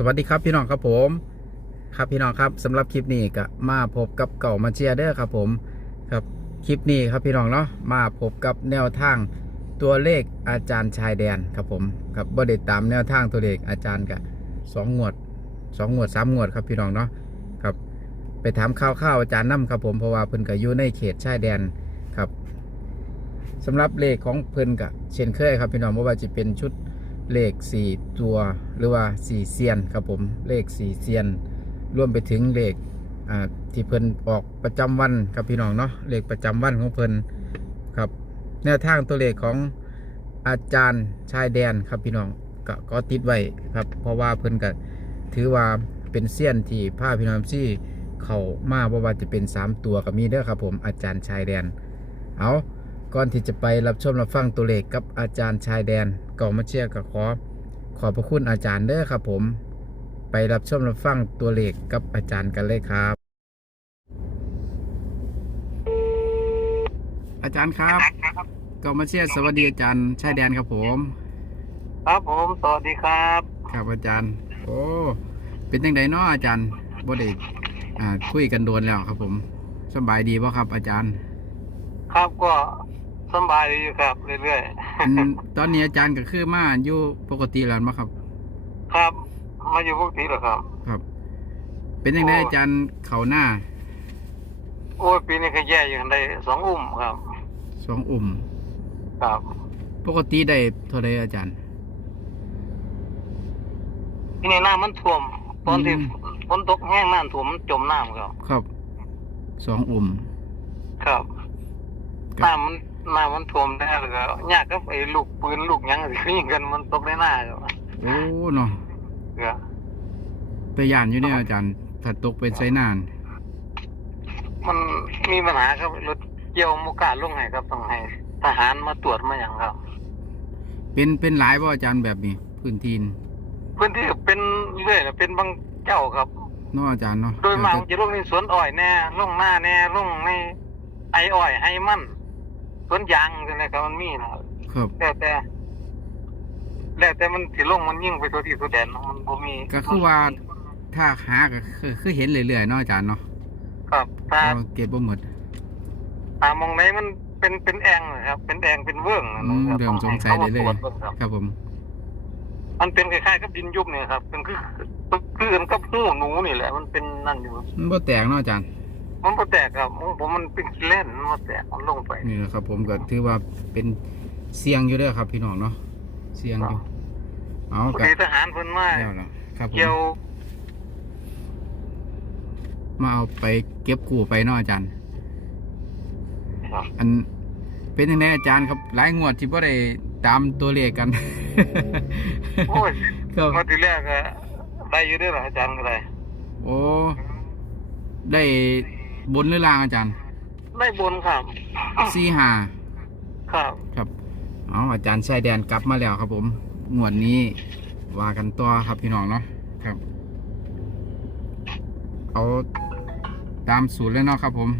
สวัสดีครับพี่น้องครับผม ครับพี่น้องครับสำหรับคลิปนี้ก็มาพบกับเก่ามาเชียร์เด้อครับผมครับคลิปนี้ครับพี่น้องเนาะมาพบกับแนวทางตัวเลขอาจารย์ชายแดนครับผมครับบ่ได้ตามแนวทางตัวเลขอาจารย์กับสองงวดสองงวดสามงวดครับพี่น้องเนาะครับไปถามข่าวข้าวๆอาจารย์น้ำครับผมเพราะว่าเพิ่นก็อยู่ในเขตชายแดนครับสำหรับเลขของเพิ่นก็เช่นเคยครับพี่น้องว่าจะเป็นชุด เลขสี่ตัวหรือว่าสี่เซียนครับผมเลขสี่เซียนรวมไปถึงเลขที่เพิ่นออกประจำวันครับพี่น้องเนาะเลขประจำวันของเพิ่นครับแนวทางตัวเลขของอาจารย์ชายแดนครับพี่น้องก็ก็ติดไว้ครับ เพราะว่าเพิ่นก็ถือว่าเป็นเซียนที่พาพี่น้องที่เขามาบ่ว่าจะเป็น 3 ตัวก็มีเด้อครับผมอาจารย์ชายแดนเอาก่อนที่จะไปรับชมรับฟังตัวเลขกับอาจารย์ชายแดน ก่อนมาเชียร์กับขอ ขอบพระคุณอาจารย์เด้อครับผม ไปรับชมรับฟังตัวเลขกับอาจารย์กันเลยครับ อาจารย์ครับก่อนมาเชียร์สวัสดีอาจารย์ชายแดนครับผม ครับผมสวัสดีครับ ครับอาจารย์ โอ้เป็นยังไงเนาะอาจารย์บ่ได้อ่าคุยกันโดนแล้วครับผมสบายดีป่ะครับ อาจารย์ ครับก็สำบายดีอยู่ครับเรื่อย อันตอนนี้อาจารย์ก็คือมาอยู่ปกติแล้วมั้ครับๆครับ มาอยู่พวกทีเหรอครับ ครับ เป็นยังไงโอ้อาจารย์เขาหน้า โอ้ยปีนี้ก็แย่อยู่ได้สองอุ้มครับ สองอุ่มครับ ปกติได้เท่าไรอาจารย์ทีนี้น้ำมันท่วม ตอนที่อืมฝนตกแห้งน้ำท่วมมันจมน้ำครับ ครับ สองอุ่มครับครับน้ำมัน น้ำมันท่วมได้แล้วก็ยากกับไอ้ลูกปืนลูกหยังที่ยิงกันมันตกในหน้าครับโอ้เนาะครับแต่ยานอยู่เนี่ยอาจารย์ถ้าตกเป็นไซนาน มันมีปัญหาครับรถเกี่ยวโมกล้าลงให้ครับต้องให้ทหารมาตรวจมาอย่างครับ เป็นเป็นหลายป่ะอาจารย์แบบนี้ พื้นที่นพื้นที่เป็นเรื่อยน่ะเป็นบางเจ้าครับ เนาะอาจารย์เนาะโดยมากแล้วจะลงในสวนอ้อยแน่ลงหน้าแน่ลงในไออ้อยให้มัน สวนยางอะไรครับมันมีนะครับครับแล้วแต่แล้วแต่มันสิลงมันยิ่งไปตัวที่ตัวแดนเนาะมันบ่มีก็คือว่าถ้าหาก็คือคือเห็นเรื่อยๆเนาะอาจารย์เนาะครับถ้าเราเก็บบ่หมดถ้ามองไหนมันเป็นเป็นแองนะครับ เป็นแองเป็นเวิ้งนะอืมครับเริ่มสงสัยต้องให้เรื่อยๆขามาตรวจบิ่งครับครับผม มันเป็นคล้ายๆกับดินยุบเนี่ยครับเป็นคือคือกันกับหูหนูนี่แหละ มันเป็นนั่นอยู่มันบ่แตกเนาะอาจารย์ มันบ่แตกครับของผมมันเป็นขี้เล่นมันบ่แตกมันลงไป นี่แหละครับ ผมก็ถือว่าเป็นเสียงอยู่เด้อครับพี่น้องเนาะเสียงอยู่เอาพอก็ดีทหารเพิ่นมาแล้วล่ะครับผมเกี่ยวมาเอาไปเก็บกู้ไปเนาะอาจารย์ ครับอันเป็นยังไงอาจารย์ครับหลายงวดที่บ่ได้ตามตัวเลขกัน โอ้ยครับมาทีแรกก็ได้อยู่ด้วยเหรออาจารย์ก็ได้โอ้ได้ บนหรือล่างอาจารย์ได้บนครับสี่ห้าครับครับเอาอาจารย์ชายแดนกลับมาแล้วครับผมงวดนี้ว่ากันต่อครับพี่น้องเนาะครับเอาตามสูตรเลยเนาะครับผม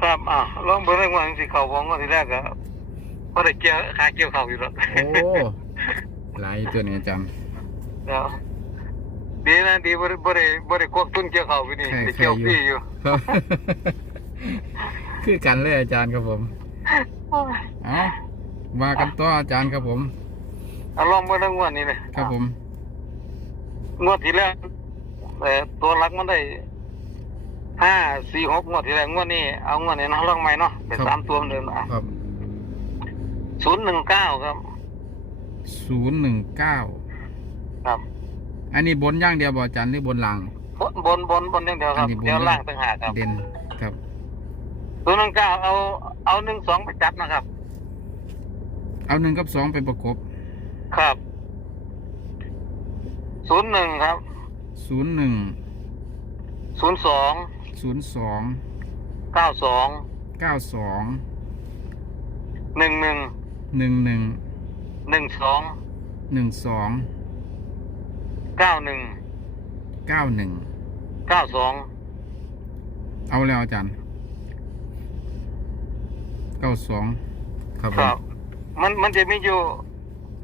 ครับอะลองเบิ่งได้ว่าสิเข้าบ่งว่าทีแรกก็บ่ได้เกี่ยวขาเกี่ยวเข้าอยู่แล้วโอ้หลายตัวนี้อาจารย์เดี๋ยว ดีนะดีบ่ได้บ่ได้บ่ได้ควบทุนเกี่ยวเข้าไปนี่ใช่ได้เกี่ยวใช่อยู่ พี่อยู่ครับ คือกันเลยอาจารย์ครับผมเอาว่ากันต่ออาจารย์ครับผม เอาลองเบิ่งได้ว่านี่เลยครับผม งวดที่แล้วแต่ตัวหลักมันได้ห้าสี่หกงวดที่แล้วงวดนี้เอางวดนี้นะลองใหม่เนาะเป็นสามตัวเหมือนเดิมอะครับศูนย์หนึ่งเก้าครับ ศูนย์หนึ่งเก้าครับ อันนี้บนอย่างเดียวบ่อาจารย์หรือบนล่างบนบนบนบนอย่างเดียวครับอันนี้บน เดี๋ยวล่างต่างหากครับเด่นครับ ศูนย์หนึ่งเก้าเอาเอาหนึ่งสองไปจับนะครับ เอาหนึ่งกับสองไปประกบครับศูนย์หนึ่งครับศูนย์หนึ่งศูนย์สองศูนย์สองเก้าสองเก้าสองหนึ่งหนึ่งหนึ่งหนึ่งหนึ่งสองหนึ่งสอง เก้าหนึ่งเก้าหนึ่งเก้าสองเอาแล้วอาจารย์เก้าสองครับผคมรับมันมันจะมีอยู่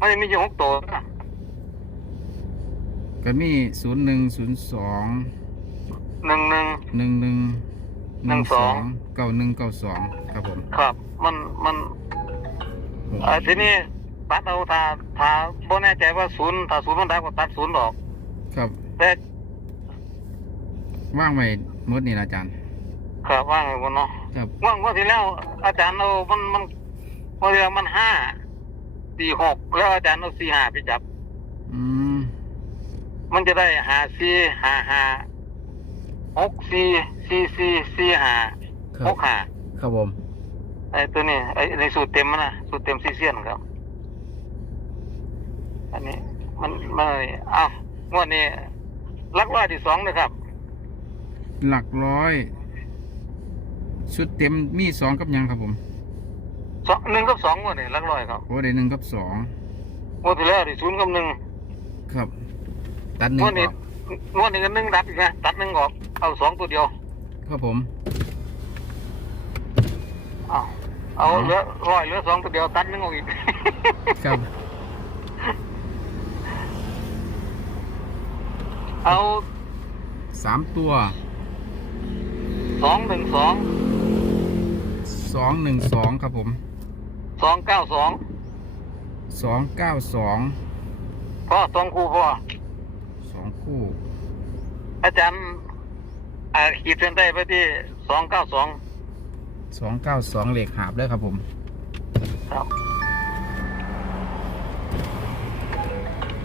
มันจะมีอยู่หกตัวนะก็มีศูนย์หนึ่งศูนย์สองหนึ่งหนึ่ง หนึ่งหนึ่งหนึ่งสอง เก้าหนึ่งเก้าสองครับผมครับ มันมันเอ่อทีนี้ ตัดเอาถ้าถ้าบ่แน่ใจว่าศูนย์ถ้าศูนย์มันดับก็ตัดศูนย์ออกครับแต่ว่างไว้หมดนี่ล่ะอาจารย์ ครับว่างไว้บนเนาะครับ ว่างว่าที่แล้ว อาจารย์เอามันมันว่าที่แล้วมันห้าสี่หกแล้วอาจารย์เอาสี่ห้าไปจับ อืมมันจะได้หาสี่หาหาหกสี่สี่สี่สี่หาครัหบกหาครับผมไอ้ตัวนี้ไอ้ในสูตรเต็มมันนะสูตรเต็มซีเซียนครับ อันนี้ มันมันอะไรอ้าวงวดนี้ลักร้อยที่สองนะครับ หลักร้อยชุดเต็มมีสองกับหยังครับผมสองหนึ่งกับสองงวดนี้ลักร้อยครับโอ้ได้หนึ่งกับสองงวดที่แล้วที่ศูนย์กับหนึ่งครับ ตัดหนึ่งงวดนี้ออกงวดนี้ก็หนึ่งดับอีกนะตัดหนึ่งออกเอาสองตัวเดียวครับผมเอาเอาเหลือร้อยเหลือสองตัวเดียวตัดหนึ่งออกอีก ครับ เอาสามตัวสองหนึ่งสองสองหนึ่งสองครับผมสองเก้าสองสองเก้าสองพ่อสองคู่พ่อสองคู่ อาจารย์อ่าขีดเส้นใต้ไปที่สองเก้าสองสองเก้าสองเหล็กหาบเลยครับผม ครับ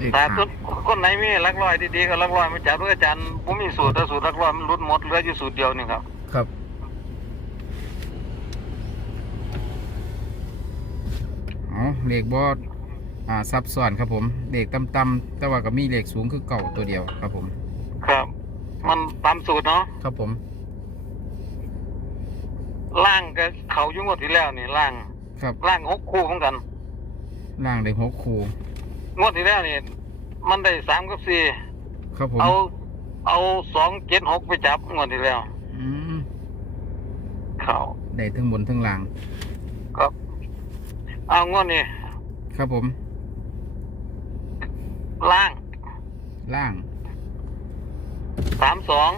เหล็กแต่หาคนบคนไหนมีหลักร้อยดีๆก็หลักร้อยมาจับด้วยอาจารย์ผมมีสูตรแต่สูตรหลักร้อยมันหลุดหมดเหลืออยู่สูตรเดียวนี่ครับครับ เอาเหล็กบอดอ่าซับซ้อนครับผมเหล็กต่ำๆแต่ว่าก็มีเหล็กสูงคือเก่าตัวเดียวครับผม ครับ มันตามสูตรเนาะครับผม ล่างก็เขาอยุ่งวดที่แล้วนี่ล่างครับล่างหกคู่เหมือนกันล่างได้หกคู่ งวดที่แล้วนี่มันได้สามกับสี่ครับผมเอาเอาสองเจ็ดหกไปจับงวดที่แล้ว อืมเขาได้ทั้งบนทั้งล่าง ครับเอางวดนี้ครับผม ล่างล่าง สามสอง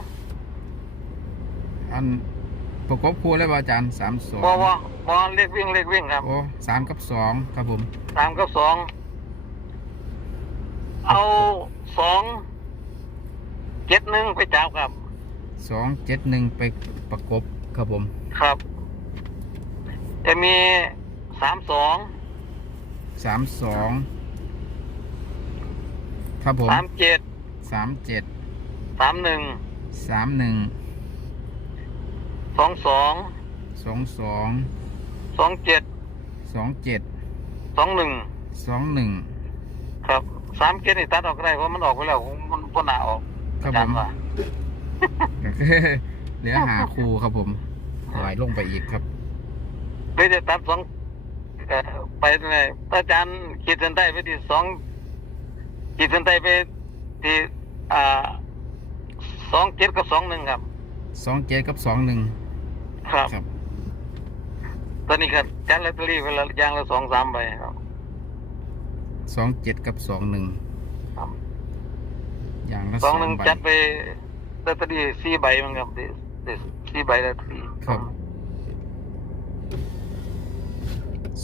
อันประกบคู่เลยป่ะอาจารย์สามสองบอบอบอเลขวิ่งเลขวิ่งครับโอ้สามกับสองครับผมสามกับสอง เอาสองเจ็ดหนึ่งไปจับครับ สองเจ็ดหนึ่งไปประกบครับผม ครับ จะมีสามสองสามสองครับผมสามเจ็ดสามเจ็ดสามหนึ่งสามหนึ่งสองสองสองสองสองเจ็ดสองเจ็ดสองหนึ่งสองหนึ่งครับ สามเจ็ดนี่ตัดออกก็ได้เพราะมันออกไปแล้วมันพ้นหนาออกครับอาผจารมย์ว่าก็คือเหลือหาครูครับผมไหลลงไปอีกครับเลยจะตัดสองเอ่อไปเลยอาจารย์ขีดเส้นใต้ไปที่สองขีดเส้นใต้ไปที่อ่าสองเจ็ดกับสองหนึ่งครับ สองเจ็ดกับสองหนึ่งครับ ครับ ตอนนี้ก็จัดลอตเตอรี่เวลาอย่างละสองสามใบครับ สองเจ็ดกับสองหนึ่งครับ อย่างละสสอองงหนึ่งใบจัดไปลอตเตอรี่สี่ใบมั้งครับได้ได้สี่ใบลอตเตอรี่ครับ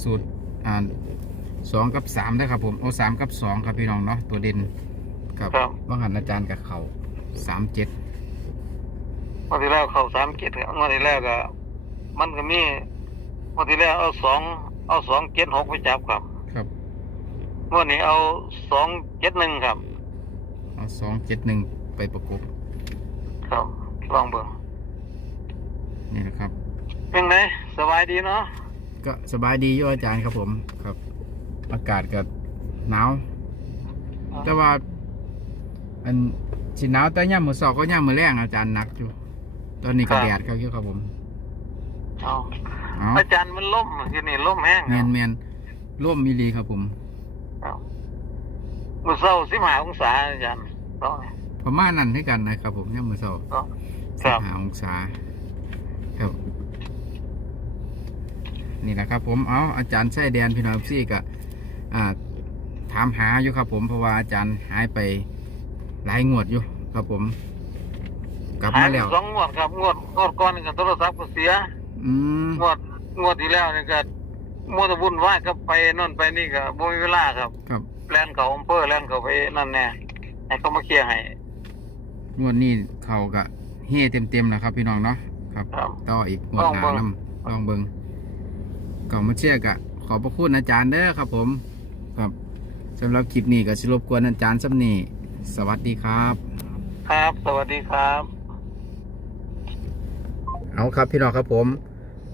สูตรอ่าสองกับสามได้ครับผมโอ้สามกับสองครับพี่น้องเนาะตัวเด่นครับครับว่างหันอาจารย์กับเขาสามเจ็ดวันที่แล้วเข้าสามเจ็ดครับวันที่แล้วก็ มันก็มีวันที่แล้วเอาสองเอาสองเจ็ดหกไปจับครับ ครับวันนี้เอาสองเจ็ดหนึ่งครับ เอาสองเจ็ดหนึ่งไปประกบครับลองเบิ่งนี่นะครับ เป็นไงสบายดีเนาะก็สบายดีอยู่อาจารย์ครับผมครับ อากาศก็หนาวแต่ว่า อันสิหนาวแต่ย่ามมือสอกก็ย่ามมือแรงอาจารย์หนักอยู่ ตอนนี้ก็แดดครับอยู่ครับผมเอาเอาอาจารย์มันล่มที่นี่ล่มแห้งแมนแมนร่วมมิลีครับผมครับ มือเศร้าสิบห้าองศาอาจารย์ต้อง ประมาณนั้นให้กันนะครับผมย่ามมือสอกต้องคสิรับบห้าองศาครับนี่แหละครับ ผมเอาอาจารย์ใช่แดนพี่น้องซี่ก็อ่าถามหาอยู่ครับ ผมเพราะว่าอาจารย์หายไปหลายงวดอยู่ ครับผม กลับหามายแล้ว สองงวดครับงวดงวดก่อนนี่ก็โทรศัพท์ก็เสียอืมงวดงวดที่แล้วนี่ก็มัวแต่วุ่นวายก็ไปนั่นไปนี่ก็บ่มีเวลาครับ ครับ แล่นเขาอำเภอแล่นเขาไปนั่นแน่ให้เขามาเคลียร์ให้ งวดนี้เขาก็เฮ่เต็มๆนะครับ พี่น้องเนาะครับ ครับต่ออีกงวดลองหเบิ่น้าง นำลองเบิงก่อนมาเชื่อกะ ขอบพระคุณอาจารย์เด้อครับ ผม ครับสำหรับคลิปนี้ก็สิรบกวนอาจารย์สำนีสวัสดีครับ ครับ สวัสดีครับ เอาครับพี่น้องครับผม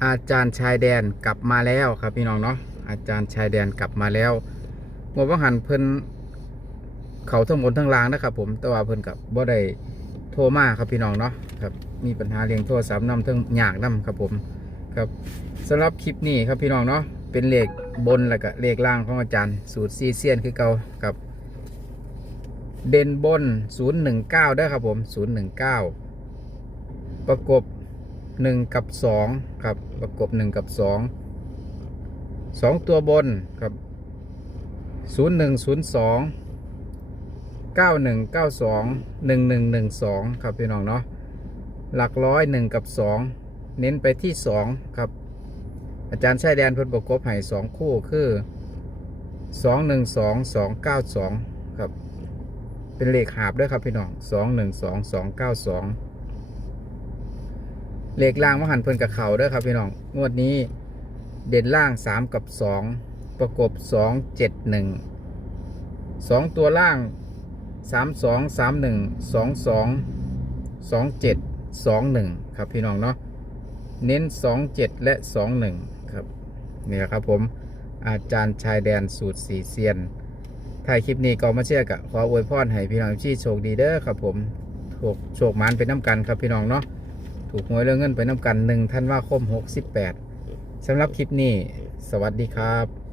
อาจารย์ชายแดนกลับมาแล้วครับพี่น้องเนาะอาจารย์ชายแดนกลับมาแล้ว งวดว่าหันเพิ่นเขาทั้งบนทั้งล่างนะครับ ผมแต่ว่าเพิ่นกับบ่ได้โทรมาครับพี่น้องเนาะครับ มีปัญหาเรียงโทรศัพท์นำทั้งยากนํครับผมครับสำหรับคลิปนี้ครับพี่น้องเนาะเป็นเลขบนแล้วก็เลขล่างของอาจารย์ สูตรซีเซียนคือเก่ากับ เด่นบน 019ได้ครับผม 019 ประกบ 1 กับ 2 ครับ ประกบ 1 กับ 2 2 ตัวบนครับ 0102 9192 1112 ครับพี่น้องเนาะหลักร้อย 1 กับ 2 เน้นไปที่ 2 ครับ อาจารย์ชายแดนพิ่นประกบให้2คู่คือ 212 292 ครับ เป็นเลขหาบด้วยครับพี่น้องสองหนึ่งสองสองเก้าสองเลขล่างมหันเพิ่นกับเขาด้วยครับพี่น้อง งวดนี้เด่นล่างสามกับสอง ประกบสองเจ็ดหนึ่งสองตัวล่างสามสองสามหนึ่งสองสองสองเจ็ดสองหนึ่งครับพี่น้องเนาะเน้นสองเจ็ดและสองหนึ่งครับนี่แหละครับผมอาจารย์ชายแดนสูตรสีเซียนถ่ายคลิปนี้ก็มาเชื่อกับขออวยพรให้พี่น้องที่โชคดีเด้อครับผมถูกโชคหมันไปน้ำกันครับพี่น้องเนาะถูกหวยเรื่องเงินไปน้ำกันหนึ่งท่านว่าคมหกสิบแปดสำหรับคลิปนี้ สวัสดีครับ